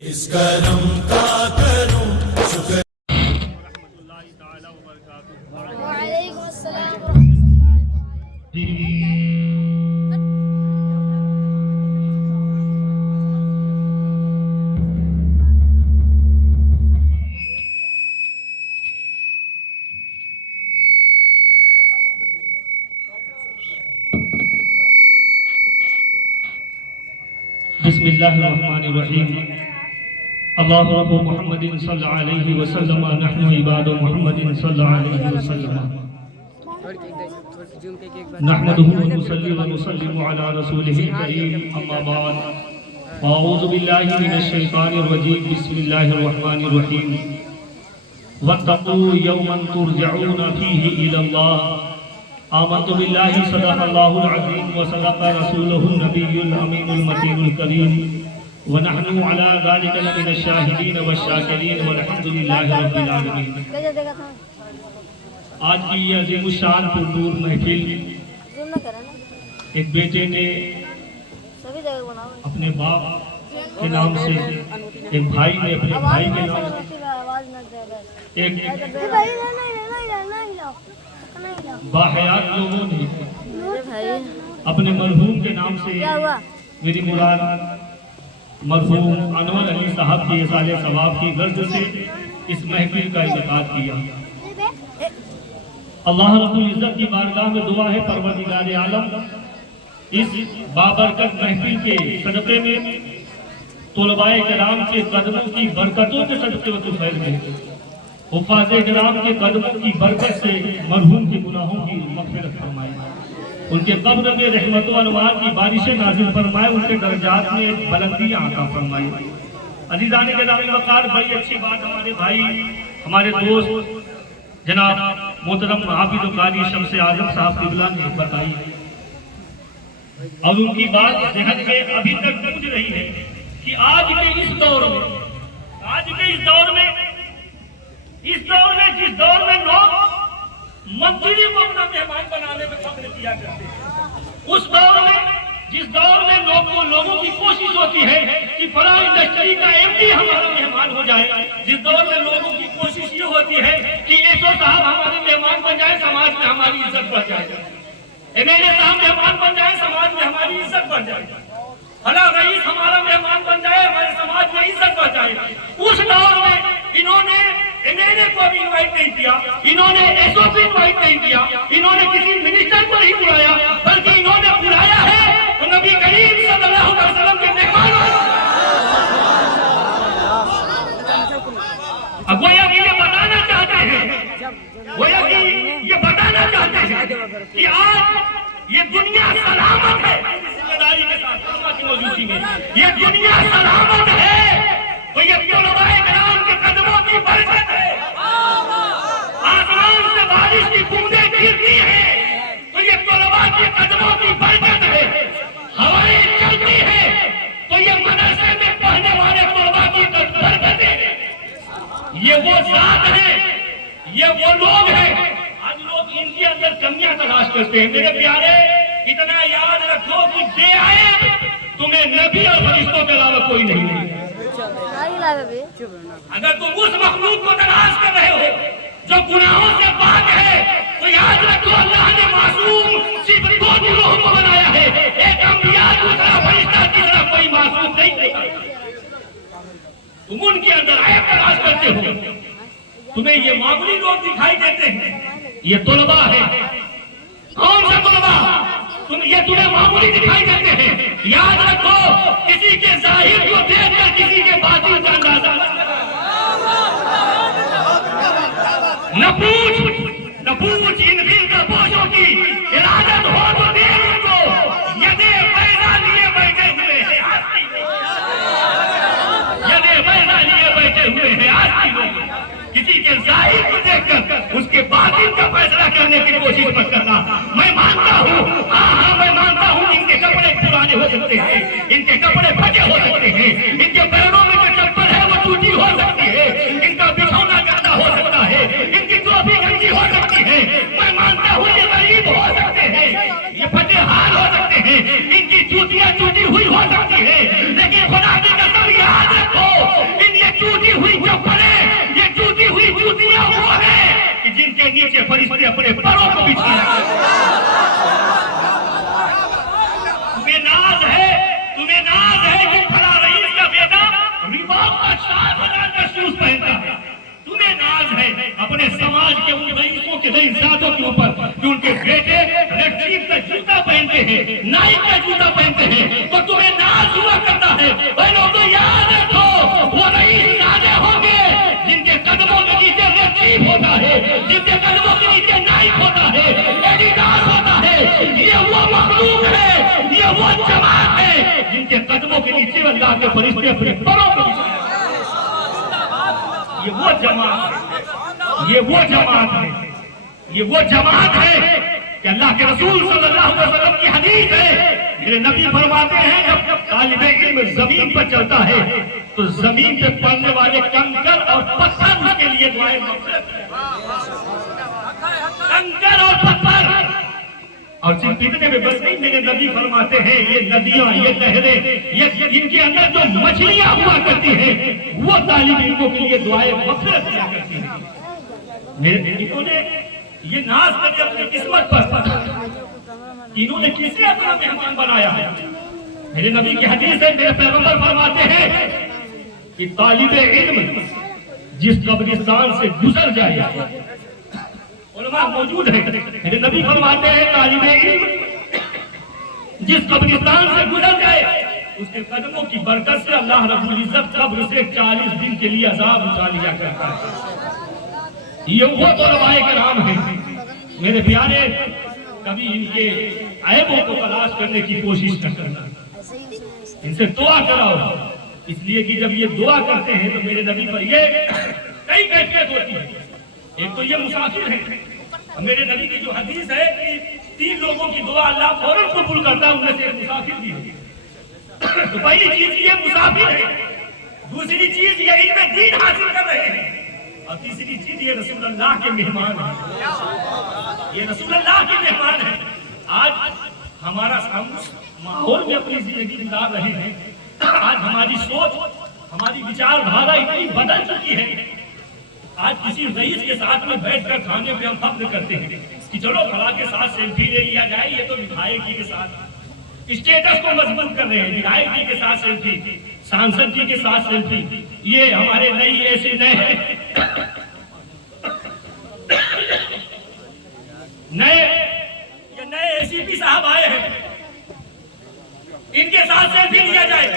इस करम का करूं शुक्र। वालेकुम अस्सलाम वरहमतुल्लाह। बिस्मिल्लाहिर्रहमानिर्रहीम। अल्लाहु रब्बु मुहम्मदिन सल्लल्लाहु अलैहि वसल्लम नहनु इबादु मुहम्मदिन सल्लल्लाहु अलैहि वसल्लम नहमदुहु व नुसल्ली व नुसल्लिमु अला रसूलिहिल करीम अम्मा बाद अऊज़ु बिल्लाहि मिनश शैतानिर रजीम बिस्मिल्लाहिर्रहमानिर्रहीम वत्तक़ू यौमन तुरजऊना फीहि इलल्लाह आमन्तु बिल्लाहि सदक़ल्लाहुल अज़ीम व सदक़ रसूलुहुन नबियुल अमीनुल मतीनुल करीम व नहनु अला ज़ालिका लमिनश शाहिदीन वश्शाकिरीन वल्हम्दुलिल्लाहि रब्बिल आलमीन। आज की ये अज़ीमुश्शान पुरनूर महफिल एक बेटे ने अपने बाप के नाम से, एक भाई ने अपने भाई के नाम से, एक बाहयात लोगों ने अपने मरहूम के नाम से, मेरी मुराद मरहूम अनवर अली साहब की इसाले सवाब की गर्ज से इस महफिल का इनेकाद किया। अल्लाह रब्बुल इज्जत की बारगाह में दुआ है परवरदिगार आलम इस बाबरकत महफिल के सदक़े में तुलबाए किराम के कदमों की बरकतों के सदक़े में खैर में हुफ़ाज़े किराम के कदमों की बरकत से मरहूम के गुनाहों की मग़फ़िरत फरमाए, उनके कब्र में रहमत व अनवार की बारिशें नाज़िल फरमाए, उनके दर्जात में बुलंदी आता फरमाए। अज़ीज़ाने गिरामी वक़ार, बड़ी अच्छी बात हमारे भाई, हमारे दोस्त जनाब मोहतरम हाफिज़ कारी शम्स आज़म साहब क़िबला ने बताई और उनकी बात ज़हन में अभी तक गूंज रही है कि आज के इस दौर में जिस दौर में लोग मंत्री को अपना मेहमान बनाने में फख्र किया करते हैं, उस दौर में जिस दौर में लोगों की कोशिश होती है कि फला इंडस्ट्री का एमडी हमारा मेहमान हो जाए, जिस दौर में लोगों की कोशिश ये होती है कि एसओ साहब हमारे मेहमान बन जाए, समाज में हमारी इज्जत बढ़ जाए, एमएलए साहब मेहमान बन जाए, समाज में हमारी इज्जत बढ़ जाए, फला रईस हमारा मेहमान बन जाए, हमारे समाज में इज्जत बढ़ जाए। उस दौर में इन्होंने एमएलए को भी इनवाइट नहीं किया, इन्होंने एसओ को इनवाइट नहीं किया, इन्होंने किसी मिनिस्टर को नहीं बुलाया, बल्कि इन्होंने बुलाया है तो नबी करीम सल्लल्लाहु अलैहि वसल्लम के मेहमानों। गोया कि ये बताना चाहते हैं, गोया कि ये बताना चाहते हैं कि आज ये दुनिया सलामत है, जिम्मेदारी के साथ की मौजूदगी में ये दुनिया सलामत है तो ये तुलबाए किराम के कदमों की बरकत है। आसमान से बारिश की बूंदें गिरती है तो ये तुलबा के कदमों की बरकत है। हवाएं चलती है तो ये मदरसे में पढ़ने वाले तुलबा की बरकत है। ये वो जात है, ये वो लोग हैं। आज लोग इनके अंदर कमियां तलाश करते हैं। मेरे प्यारे, इतना याद रखो कि बेअयब तुम्हें नबी और फरिश्तों के अलावा कोई नहीं है। अगर तुम उस मखलूक को तलाश कर रहे हो जो गुनाहों से पाक है, तो याद रखो अल्लाह ने मासूम सिर्फ दो गिरोह को बनाया है, एक अंबिया, दूसरा फरिश्ता, तीसरा कोई मासूम नहीं है। तुम उनके अंदर ऐब तलाश करते हो, तुम्हें ये मामूली लोग दिखाई देते हैं, ये तुलबा है। कौन सा तुलबा? तुम्हें मामूली दिखाई देते हैं। याद रखो, किसी के जाहिर को देखकर किसी के बातिन का अंदाजा न पूछ इन फिर का बोझों की इरादत हो तो देख उनको, यदे पैदा लिए बैठे हुए हैं आस्ती में, यदे पैदा लिए बैठे हुए हैं आस्ती में। किसी के जाहिर को देखकर उसके बातिन का फैसला करने की कोशिश मत करना। मैं मानता हूँ, हाँ मैं मानता हूँ, इनके कपड़े पुराने हो सकते हैं, इनके कपड़े फटे हो सकते हैं, इनके पैरों में जो चप्पल है वो टूटी हो सकती है, इनका बिछौना गंदा हो सकता है, इनकी टोपी गंदी हो सकती है। मैं मानता हूँ ये गरीब हो सकते हैं, ये फटे हाल हो सकते हैं, इनकी जूतियां टूटी हुई हो सकती है, लेकिन खुदा की कसम याद रखो इंसानों के ऊपर कि उनके बेटे रशीद का जूता पहनते हैं, नाइक का जूता पहनते हैं, तो तुम्हें नाज हुआ करता है। बहनों तो याद रखो, वो रईस राजे होंगे जिनके कदमों के नीचे रशीद होता है, जिनके कदमों के नीचे नाइक होता है, एडिडास होता है। ये वो मखलूक है, ये वो जमात है जिनके कदमों के नीचे अल्लाह के फरिश्ते अपने परों को बिछाते हैं। ये वो जमात है, ये वो जमात है, ये वो जमात है कि अल्लाह के रसूल सल्लल्लाहु अलैहि वसल्लम की हदीस है। मेरे नबी फरमाते हैं जब तालिब इल्म जमीन पर चलता है तो जमीन पे पड़ने वाले कंकर और पत्थर उसके लिए दुआएं मग़फ़िरत है। कंकर और पत्थर और सिर्फ इतने में बस नहीं, मेरे नबी फरमाते हैं ये नदियां, ये नहरें, ये इनके अंदर जो मछलियां हुआ करती हैं वो तालिब इल्मों के लिए दुआएं मग़फ़िरत किया करती हैं। इन्होंने ये नाज करके अपनी किस्मत पर इन्होंने किसे अपना मेहमान बनाया है। मेरे नबी की हदीस है, मेरे पैगंबर फरमाते हैं कि तालिब इल्म जिस कब्रिस्तान से गुजर जाए, उलमा मौजूद है, मेरे नबी फरमाते हैं तालिब इल्म जिस कब्रिस्तान से गुजर जाए उसके कदमों की बरकत से अल्लाह रब्बुल इज्जत कब्र से 40 दिन के लिए अजाब उठा लिया करता है। ये वो तलबाए किराम हैं मेरे प्यारे, कभी इनके ऐबों को तलाश करने की कोशिश न करना, इनसे दुआ कराओ। इसलिए कि जब ये दुआ करते हैं तो मेरे नबी पर ये कई कैफियत होती है। एक तो ये मुसाफिर है, मेरे नबी की जो हदीस है कि 3 लोगों की दुआ अल्लाह फौरन कबूल करता है, उनमें से एक मुसाफिर भी है। तो पहली चीज ये मुसाफिर है, दूसरी चीज ये इनमें दीन हासिल कर रहे हैं, और तीसरी चीज ये रसूल अल्लाह के मेहमान है, ये रसूल अल्लाह के मेहमान है। आज हमारा हम माहौल में अपनी जिंदगी गुजार रहे हैं, आज हमारी सोच, हमारी विचारधारा इतनी बदल चुकी है। आज किसी रईस के साथ में बैठकर खाने पे हम फख्र करते हैं कि चलो फला के साथ सेल्फी ले लिया जाए, ये तो विधायक जी के साथ स्टेटस को मजबूत कर रहे हैं, विधायक जी के साथ सेल्फी, सांसद जी के साथ सेल्फी, ये हमारे नई ऐसे नए एसीपी साहब आए हैं, इनके साथ सेल्फी लिया जाए,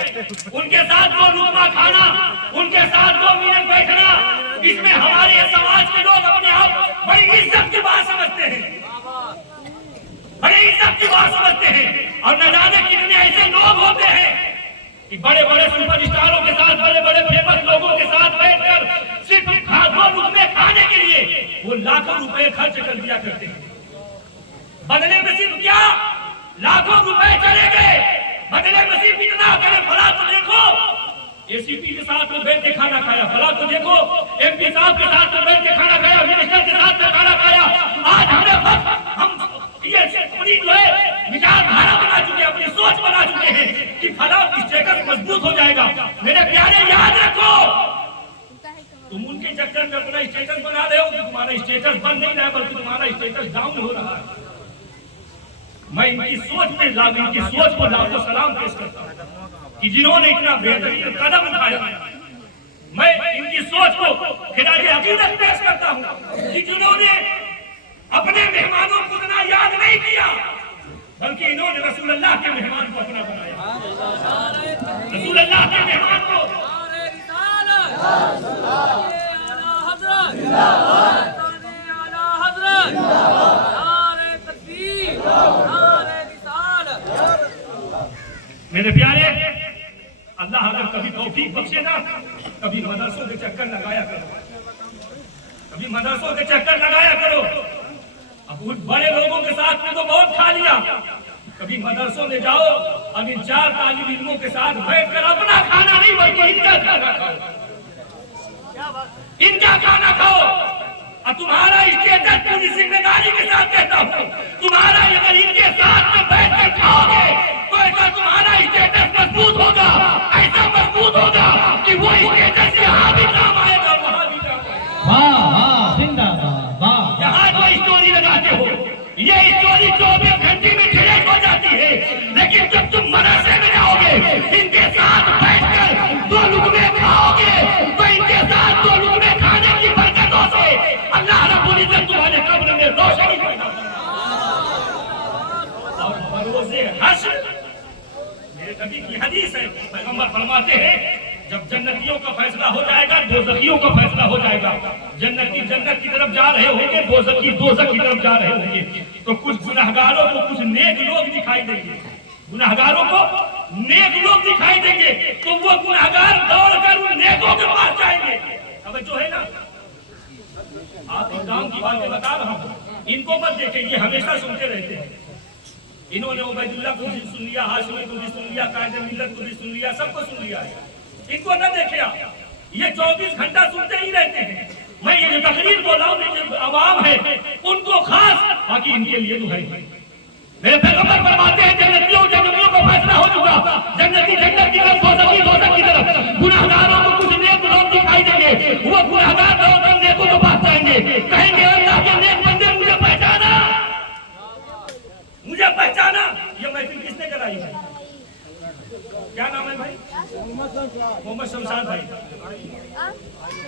उनके साथ 2 लुकमा खाना, उनके साथ 2 मिनट बैठना, इसमें हमारे समाज के लोग अपने आप बड़ी इज्जत की बात समझते हैं, बड़ी इज्जत की बात समझते हैं। और न जाने कितने ऐसे लोग होते हैं कि बड़े बड़े सुपरस्टारों के साथ, बड़े बड़े फेमस लोगों के साथ बैठकर सिर्फ 2 लुकमे खाने के लिए वो लाखों रुपए खर्च कर दिया करते हैं। बदले में सिर्फ क्या लाखों रुपए चले गए, बदले में सिर्फ इतना करे, फला तो देखो एसीपी के साथ में बैठ के खाना खाया, फला तो देखो एमपी साहब के साथ में बैठ के खाना खाया, मिनिस्टर के साथ में खाना खाया। आज हमने हम ये पूरी जो है विचारधारा बना चुके, अपनी सोच बना चुके हैं कि फला स्टेटस मजबूत हो जाएगा। मेरे प्यारे याद रखो, तुम उनके चक्कर में अपना स्टेटस बना रहे हो कि तुम्हारा स्टेटस बन नहीं रहा है, बल्कि तुम्हारा स्टेटस डाउन हो रहा है। मैं इनकी सोच में लागू, इनकी सोच को लाखों सलाम पेश करता हूँ कि जिन्होंने इतना बेहतरीन कदम उठाया। मैं इनकी सोच को खिराज अकीदत पेश करता हूँ कि जिन्होंने अपने मेहमानों को इतना याद नहीं किया, बल्कि इन्होंने रसूल अल्लाह के मेहमान को अपना बनाया, रसूल अल्लाह के मेहमान को। मेरे प्यारे, अल्लाह अगर कभी तौफीक बख्शे ना, कभी मदरसों के चक्कर लगाया करो, कभी मदरसों के चक्कर लगाया करो। अब उन बड़े लोगों के साथ में तो बहुत खा लिया, कभी मदरसों में जाओ, अब इन 4 तालिब इल्मों के साथ बैठकर अपना खाना नहीं बल्कि इनका खाना खाओ, इनका खाना खाओ। और तुम्हारा स्टेटस पूरी जिम्मेदारी के साथ कहता हूँ, तुम्हारा अगर इनके साथ में बैठ कर खाओगे तो ऐसा तुम्हारा स्टेटस मजबूत होगा, ऐसा मजबूत होगा कि वो स्टेटस यहाँ भी काम आएगा, वहाँ भी काम आएगा। यहाँ जो स्टोरी लगाते हो, ये स्टोरी 24 घंटे में डिलीट हो जाती है, लेकिन जब तुम मदरसे में जाओगे, इनके साथ बैठकर 2 लुकमे खाओगे, तो इनके साथ 2 लुकमे खाने की बरकतों से अल्लाह रब्बुल इज्जत तुम्हारे कब्र में फरमाते हैं जब जन्नतियों का फैसला हो जाएगा दोज़खियों का फैसला हो जाएगा। जन्नती जन्नत की तरफ जा रहे होंगे, दोज़खी दोज़ख की तरफ जा रहे होंगे। तो कुछ गुनहगारों को कुछ नेक लोग दिखाई देंगे, गुनहगारों को नेक लोग दिखाई देंगे, तो वो गुनहगार दौड़कर उन नेकों के पास जाएंगे। अब जो है ना, आप इस्लाम की बातें बता रहा हूँ, इनको मत देखें, ये हमेशा सुनते रहते हैं। इन्होंने उबैदुल्लाह को भी सुन लिया, हाशिमी को भी सुन लिया, कायदे मिल्लत को भी सुन लिया, सबको सुन लिया है। इनको न देखे आप, ये 24 घंटा सुनते ही रहते हैं। मैं ये जो तकरीर बोल रहा हूँ, जो आवाम है उनको खास, बाकी इनके लिए तो है। मेरे पैगंबर फरमाते हैं जन्नतियों जन्नतियों का फैसला हो चुका, जन्नती जन्नत की तरफ, दोज़खी दोज़ख की तरफ। गुनहगारों को कुछ नेक लोग दिखाई देंगे, वो गुनहगार दौड़कर नेकों के पास जाएंगे, कहेंगे अल्लाह के नेक बंदे मुझे पहचाना, मुझे पहचाना। ये महफिल किसने कराई है? क्या नाम है भाई? मोहम्मद शमशाद भाई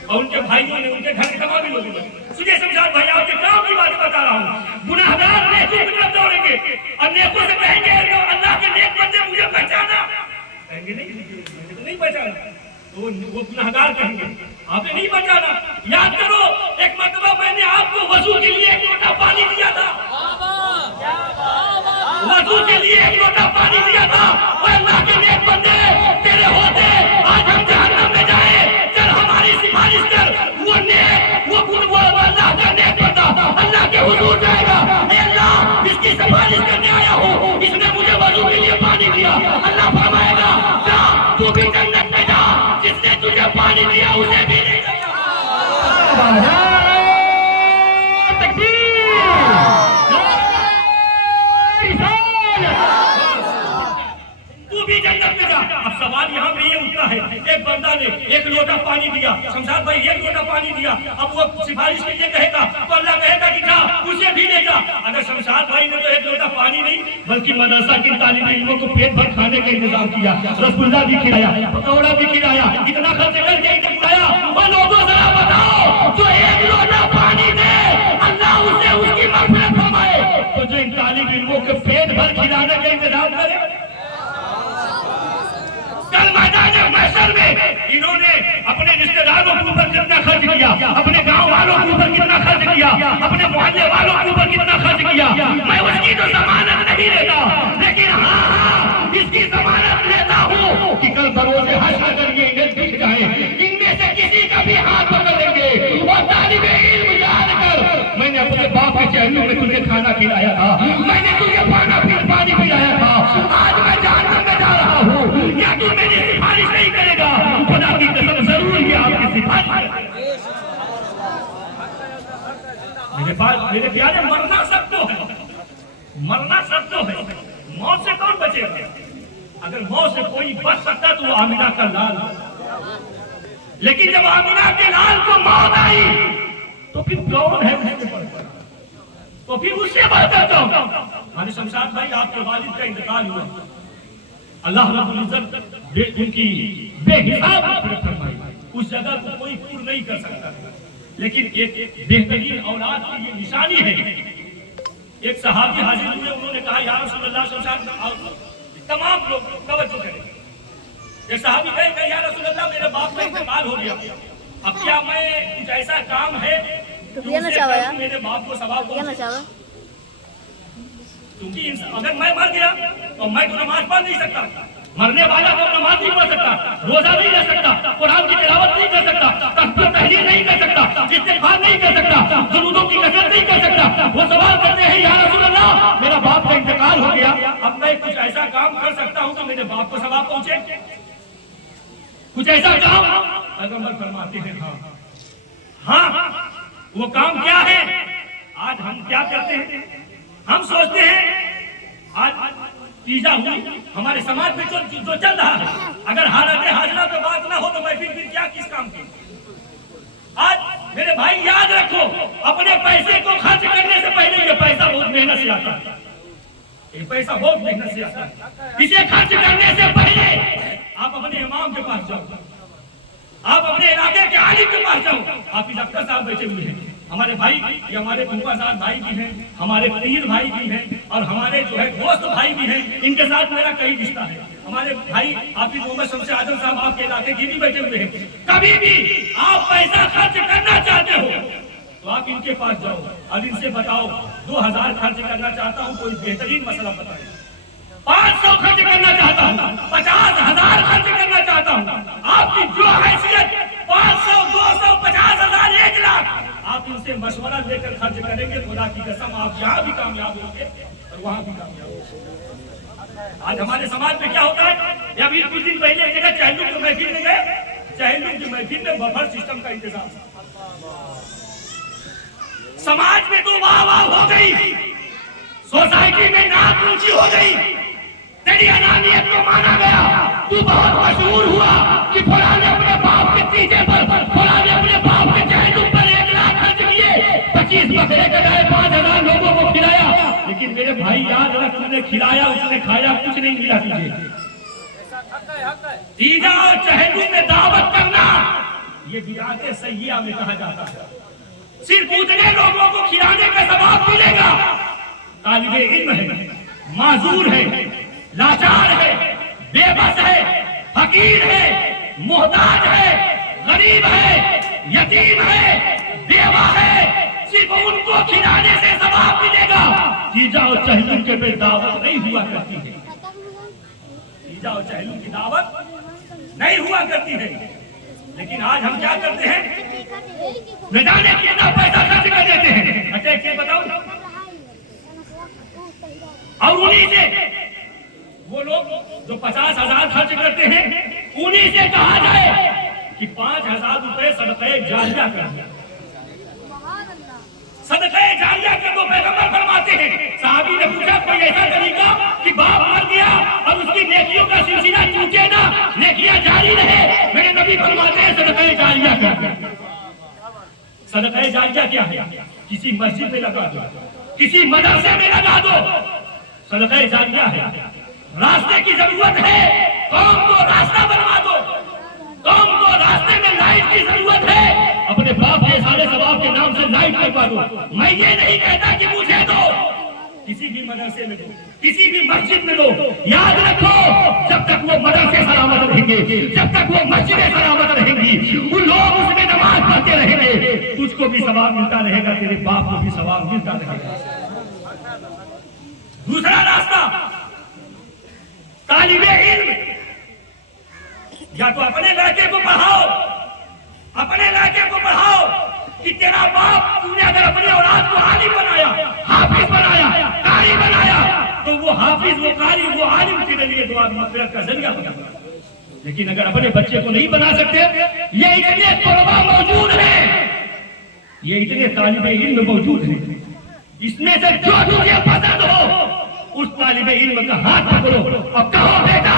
और उनके भाइयों ने, उनके घर के तमाम लोगों ने। सुनिए शमशाद भाई, आपके काम की बात बता रहा हूँ। गुनहगार नेकों की तरफ दौड़ेंगे और नेकों से कहेंगे अल्लाह के नेक बंदे मुझे पहचाना, कहेंगे नहीं पहचाना, तो वो गुनहगार कहेंगे आपने नहीं पहचाना। याद करो, एक मर्तबा मैंने आपको वजू के लिए एक लोटा पानी दिया था, वजू के लिए एक लोटा पानी दिया था। अल्लाह के नेक बंदे तेरे होते आज हम जहन्नम में जाए, चल हमारी सिफारिश कर। वो अल्लाह का नेक बंदा अल्लाह के हुजूर जाएगा, अल्लाह इसकी सिफारिश करने आया हूँ, इसने मुझे वजू के लिए पानी दिया। अल्लाह फरमाएगा जा तू भी जन्नत में जा, जिसने तुझे पानी दिया उसे भी ले जा। तू भी जन्नत में जा। अब सवाल यहाँ पे ये उठता है, एक बंदा ने एक लोटा पानी दिया, शमशाद भाई एक लोटा पानी दिया, अब वो सिफारिश के लिए कहेगा तो अल्लाह कहेगा कि जा उसे भी ले जा। अगर शमशाद भाई ने तो एक लोटा पानी नहीं बल्कि मदरसा की तालिब इल्मों को पेट भर खाने का इंतजाम किया, रसगुल्ला भी खिलाया, पकौड़ा भी खिलाया, इतना खर्च करके इन्हें खिलाया, वो लोगों जरा बताओ जो एक लोटा पानी दे अल्लाह उसे उसकी मग़फ़िरत फरमाए, तो जो इन तालिब इल्मों के पेट भर खिलाने का इंतजाम करे। कल मैदान महशर में इन्होंने अपने रिश्तेदारों के ऊपर कितना खर्च किया, अपने गांव वालों के ऊपर कितना खर्च किया, अपने मोहल्ले वालों के ऊपर कितना खर्च किया। मैं उसकी तो जमानत नहीं लेता, लेकिन हाँ इसकी जमानत लेता हूँ कि कल बरोज़े हश्र अगर ये इन्हें दिख जाए, इनमें से किसी का भी हाथ पकड़ लेंगे और तालिबे इल्म जानकर मैंने अपने बाप के चेहरे में तुझे खाना खिलाया था, मैंने तुझे पानी पिलाया था, आज मैं जहन्नम में जा रहा हूँ, या तू मेरी सिफारिश नहीं करेगा, खुदा की कसम जरूर ये आपकी सिफारिश। मेरे प्यारे, मरना सब तो है, मरना सब तो है, मौत से कौन बचेगा? अगर मौत से कोई बच सकता तो वो आमिना का लाल, लेकिन जब आमिना के लाल को मौत आई तो फिर कौन है उसके बढ़कर, तो फिर उससे बढ़कर कौन? हमारे शमशाद भाई आपके वालिद का इंतकाल हुआ, अल्लाह रब्बुल इज्जत उनकी बेहिसाब मग़फ़िरत फरमाई, उस जगह को कोई पूर्ण नहीं कर सकता। लेकिन एक बेहतरीन औलाद की ये निशानी है। एक सहाबी हाजिर हुए, उन्होंने कहा या रसूलल्लाह, शमशाद तमाम लोग तवज्जो करें, एक सहाबी कहे या रसूलल्लाह मेरे बाप का इंतकाल हो गया, अब क्या मैं कुछ ऐसा काम है मेरे बाप को सवाब पहुंचे? क्योंकि अगर मैं मर गया तो मैं तो नमाज पढ़ नहीं सकता, मरने वाला तो नमाज नहीं पढ़ सकता, रोजा नहीं रख सकता, कुरान की तिलावत नहीं कर सकता, तस्बीह तहलील नहीं कर सकता, इस्तिग़फ़ार नहीं कर सकता, दुरूदों की कसरत नहीं कर सकता। वो सवाल करते हैं या रसूल अल्लाह मेरा बाप का इंतकाल हो गया, अब मैं कुछ ऐसा काम कर सकता हूँ तो मेरे बाप को सवाब पहुंचे, कुछ ऐसा काम? पैगंबर फरमाते हैं हाँ, वो काम क्या है? आज हम क्या करते हैं, हम सोचते हैं आज तीजा हुई हमारे समाज में जो चल रहा है, अगर हालत हाजिरा पे बात ना हो तो मैं फिर क्या किस काम की? आज मेरे भाई याद रखो, अपने पैसे को खर्च करने से पहले ये पैसा बहुत मेहनत से आता है, ये पैसा बहुत मेहनत से आता है। इसे खर्च करने से पहले आप अपने इमाम के पास जाओ, आप अपने इलाके के आलिम के पास जाओ। हाफिज अख्तर साहब बैठे हुए हैं, हमारे भाई, ये हमारे फूफाजाद भाई भी हैं, हमारे पीर भाई भी हैं और हमारे जो है दोस्त भाई भी हैं, इनके साथ मेरा कई रिश्ता है। हमारे भाई हाफिज मोहम्मद शमसे आजम साहब आपके इलाके की भी बैठे हुए हैं। कभी भी आप पैसा खर्च करना चाहते हो तो आप इनके पास जाओ और इनसे बताओ 2000 खर्च करना चाहता हूँ, कोई बेहतरीन मसला बताए। 500 खर्च करना चाहता हूँ, 50,000 खर्च करना चाहता हूँ, आपकी जो हैसियत 500, 200, 50,000, 1 लाख, आप इनसे मशवरा लेकर खर्च करेंगे, खुदा की कसम आप यहाँ भी कामयाब होंगे और वहाँ भी कामयाब होंगे। आज हमारे समाज में क्या होता है, अभी कुछ दिन पहले एक जगह चहलुम की महफिल में गए, चहलुम की महफिल में बफर सिस्टम का इंतजाम, समाज में तो वाह वाह हो गई, सोसाइटी में नाक ऊंची हो गई, तेरी अनानियत को माना गया, तू बहुत मशहूर हुआ कि फलां ने अपने बाप के तीजे पर, फलां ने अपने बाप के चहलुम पर 1 लाख खर्च किए, 25 बकरे कटाए, 5,000 लोगों को खिलाया। लेकिन मेरे भाई याद रख, तुमने खिलाया, उसने खाया, कुछ नहीं मिला तुझे। तीजा और चहलुम में दावत करना ये बिदाते सय्या में कहा जाता है। सिर्फ उतने लोगों को खिलाने का सवाब मिलेगा। तालिबे इल्म है, माजूर है, लाचार है, बेबस है, फकीर है, मोहताज है, गरीब है, यतीम है, बेवा है, सिर्फ उनको खिलाने से सवाब मिलेगा। तीजा और चहलुम के पे दावत नहीं हुआ करती है, तीजा और चहलुम की दावत नहीं हुआ करती है। लेकिन आज हम क्या करते हैं, न जाने कितना पैसा खर्च कर देते हैं। अच्छा एक चीज बताओ, और उन्हीं से वो लोग जो 50,000 खर्च करते हैं, उन्हीं से कहा जाए कि 5,000 रुपए सदक़े जारिया कर, सदक़े जारिया कर दो। पैगंबर फरमाते हैं, साहबी ने पूछा कोई ऐसा तरीका कि बाप मर गया और उसकी नेकियों का सिलसिला टूटे ना, नेकियां जारी रहे। मेरे नबी फरमाते हैं सदक़े जारिया कर। सदक़े जारिया क्या है? किसी मस्जिद में लगा दो, किसी मदरसे में लगा दो, सदक़े जारिया है। रास्ते की जरूरत है, कौम को रास्ता बनवा दो, कौम को रास्ते में लाइट की जरूरत है, अपने बाप के सारे सवाब के नाम से लाइट लगवा दो। मैं ये नहीं कहता कि मुझे दो, किसी भी मदरसे में दो, किसी भी मस्जिद में दो। याद रखो, जब तक वो मदरसे सलामत रहेंगे, जब तक वो मस्जिदें सलामत रहेंगी, वो लोग उसमें नमाज पढ़ते रहेंगे, तुझको भी सवाब मिलता रहेगा, तेरे बाप को भी सवाब मिलता रहेगा। दूसरा रास्ता, तालिबे इल्म, या तो अपने लड़के को पढ़ाओ, अपने लड़के को पढ़ाओ कि तेरा बाप, तूने अगर अपने औलाद को आलिम बनाया, हाफिज बनाया, कारी बनाया, तो वो हाफिज, वो कारी, वो आलिम तेरे लिए दुआ मग़फ़िरत का जरिया बना। लेकिन अगर अपने बच्चे को नहीं बना सकते, ये इतने तलबा मौजूद हैं, ये इतने तालिबे इल्म मौजूद हैं, इसमें से जो तुझे पसंद हो उस तालिबे इल्म का हाथ पकड़ो और कहो बेटा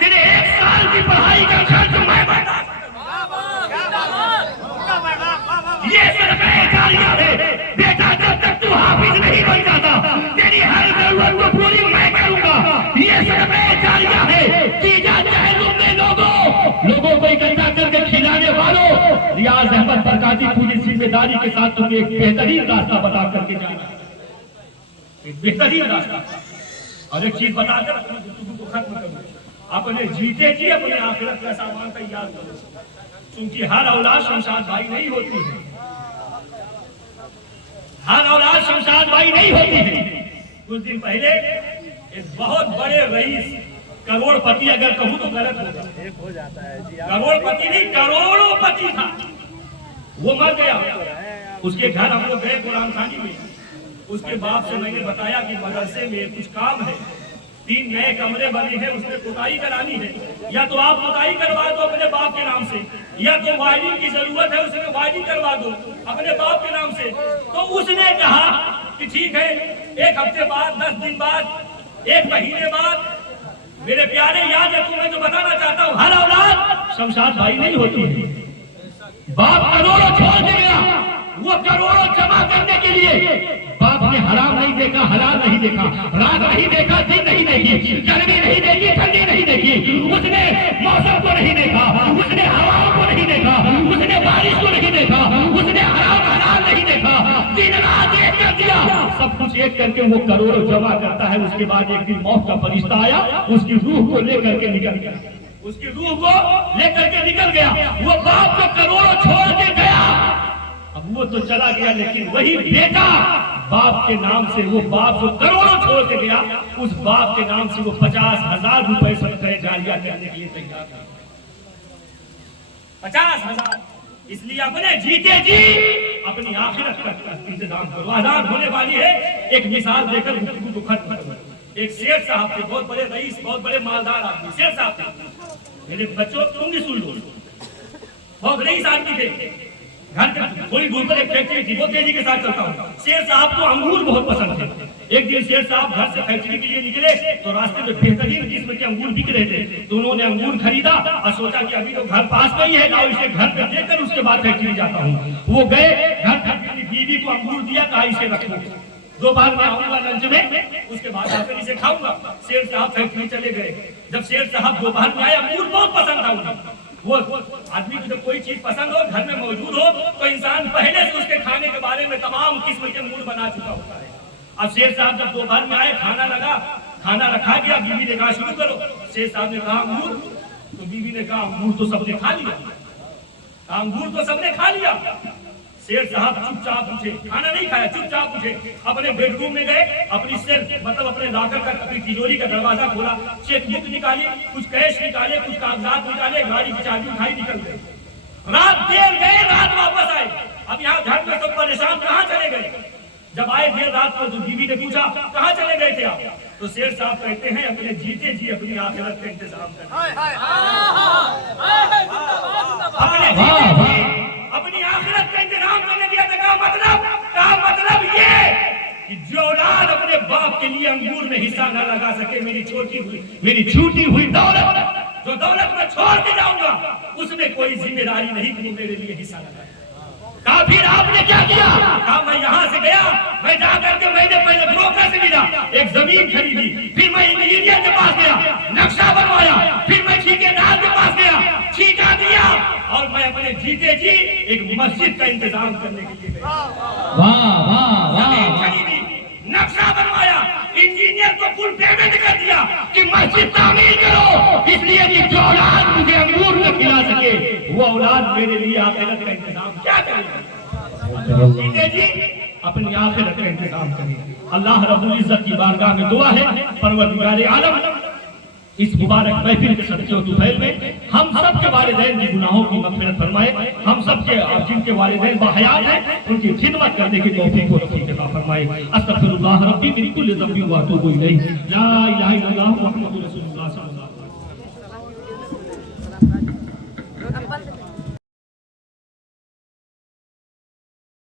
तेरे 1 साल की पढ़ाई का खर्च मैं बता। ये सदक़े जारिया है बेटा, जब तक तू हाफिज नहीं बन जाता, तेरी हर जरूरत को पूरी मैं करूंगा। ये सदक़े जारिया है। तीजा चहलुम में लोगों को इकट्ठा करके खिलाने वालों, रियाज अहमद बरकाती पूरी जिम्मेदारी के साथ तुम्हें एक बेहतरीन रास्ता बता करके जाना, एक बेहतरीन रास्ता। और एक चीज बताकर को खत्म करो, अपने जीते जी अपने आखिरत का सामान तैयार करो, क्योंकि हर औलाद शमशाद भाई नहीं होती है, हर औलाद शमशाद भाई नहीं होती है। कुछ दिन पहले एक बहुत बड़े रईस, करोड़पति अगर कहूं तो गलत हो जाता है, करोड़पति नहीं करोड़ोंपति था, वो मर गया। उसके घर हम लोग गए कुरान खानी में, उसके बाप से मैंने बताया कि मदरसे में कुछ काम है, 3 नए कमरे बने हैं, उसमें पुताई करानी है, या तो आप पुताई करवा दो अपने बाप के नाम से, या तो वायरिंग की जरूरत है, उसमें वायरिंग करवा दो अपने बाप के नाम से। तो उसने कहा कि ठीक है, 1 हफ्ते बाद, 10 दिन बाद, 1 महीने बाद, मेरे प्यारे याद है तुम्हें जो बताना चाहता हूँ, हर औलाद शमशाद भाई नहीं होती है। बाप करोड़ों छोड़ के गया, वो करोड़ों जमा करने के लिए बाप ने हराम नहीं देखा, हलाल नहीं देखा, रात नहीं देखा, दिन नहीं देखी, गर्मी नहीं देखी, ठंडी नहीं देखी, उसने मौसम को नहीं देखा, उसने हवाओं को नहीं देखा, उसने बारिश को नहीं देखा, उसने हराम हलाल नहीं देखा, दिन रात एक कर दिया। सब कुछ एक करके वो करोड़ों जमा करता है। उसके बाद एक दिन मौत का फरिश्ता आया, उसकी रूह को लेकर के निकल गया, उसकी रूह को लेकर के निकल गया। वो बाप को करोड़ों छोड़ के गया, अब वो तो चला गया, लेकिन वही बेटा बाप के नाम से, वो बाप जो करोड़ों छोड़ के गया, उस बाप के नाम से वो 50,000 रुपए सदका जारिया करने के लिए तैयार है। 50,000। इसलिए अपने जीते जी अपनी आखिरत का इंतजाम करो। आजाद होने वाली है। एक मिसाल देकर गुफ्तगू को खत्म करो। एक शेर साहब थे, बहुत बड़े रईस, बहुत बड़े मालदार आदमी शेर साहब थे। मेरे बच्चों तुम भी सुन लो, बहुत रईस आदमी थे। घर के थोड़ी दूर पर एक फैक्ट्री थी, बहुत तेजी के साथ चलता हूँ। शेर साहब को अंगूर बहुत पसंद थे। एक दिन शेर साहब घर से फैक्ट्री के लिए निकले तो रास्ते में बेहतरीन किस्म के अंगूर बिक रहे थे, तो उन्होंने अंगूर खरीदा और सोचा कि अभी तो घर पास में ही है, लाओ इसे घर पे देकर उसके बाद फैक्ट्री जाता हूँ। वो गए घर पे, अपनी बीवी को अंगूर दिया, कहा इसे रखो, दोपहर में आऊंगा लंच में, उसके बाद आकर इसे खाऊंगा। शेर साहब फैक्ट्री चले गए। जब शेर साहब दोपहर में आए, अंगूर बहुत पसंद था उन्हें। वो आदमी को जब कोई चीज पसंद हो, घर में मौजूद हो, तो इंसान पहले से उसके खाने के बारे में तमाम किस्म के मूड बना चुका होता है। अब शेर साहब जब दोपहर में आए, खाना लगा, खाना रखा गया, बीवी ने कहा शुरू करो। शेर साहब ने कहा अंगूर, तो बीवी ने कहा अंगूर तो सबने खा लिया, अंगूर तो सबने खा लिया। शेर साहब चुपचाप उठे, खाना नहीं खाया, चुपचाप उठे, अपने बेडरूम में गए, अपनी सेल्फ मतलब अपने लॉकर का, अपनी तिजोरी का दरवाजा खोला, चेकबुक निकाली, कुछ कैश निकाले, कुछ कागजात निकाले, गाड़ी की चाबी उठाई, निकल गए। रात देर गए, रात वापस आए। अब यहाँ घर में सब परेशान, कहाँ चले गए? जब आए देर रात को तो बीवी ने पूछा कहाँ चले गए थे आप? तो शेर साहब कहते हैं अपने जीते जी अपनी आखिरत का इंतजाम कर, अपनी आखिरत का इंतजाम करने दिया। कहा मतलब ये कि जो औलाद अपने बाप के लिए अंगूर में हिस्सा न लगा सके, मेरी छूटी हुई दौलत, जो दौलत मैं छोड़ के जाऊंगा, उसमें कोई जिम्मेदारी नहीं कि मेरे लिए हिस्सा लगाए। कहा फिर आपने क्या किया? कहा मैं यहाँ से गया, मैं जाकर के मैंने पहले ब्रोकर से मिला, एक जमीन खरीदी, फिर मैं इंजीनियर के पास गया, नक्शा बनवाया, फिर मैं ठेकेदार के पास गया, ठेका दिया, और मैं अपने जीते जी एक मस्जिद का इंतजाम करने के लिए गया। जमीन खरीदी, नक्शा बनवाया, इंजीनियर को फुल पेमेंट कर दिया कि मस्जिद तामीर करो, इसलिए कि जो औलाद मुझे अंगूर न खिला सके, वो औलाद मेरे लिए आखिरत का इंतजाम क्या करेगा? जीते जी अपनी आखिरत का इंतजाम करें। अल्लाह रब्बुल इज्जत की बारगाह में दुआ है, परवरदिगार आलम इस मुबारक महफिल के सदके और दुफैल में हम सब के वालिदैन की गुनाहों की मग़फ़िरत फरमाए, हम सब के जिनके वालिदैन बाहयात हैं उनकी खिदमत करने की तौफीक और नसीब अता फरमाए। अस्तग़फिरुल्लाह रब्बी मिन कुल्लि ज़ंबिन व अतूबु इलैह। ला इलाहा इल्लल्लाह मुहम्मदुर रसूलुल्लाह सल्लल्लाहु अलैहि वसल्लम।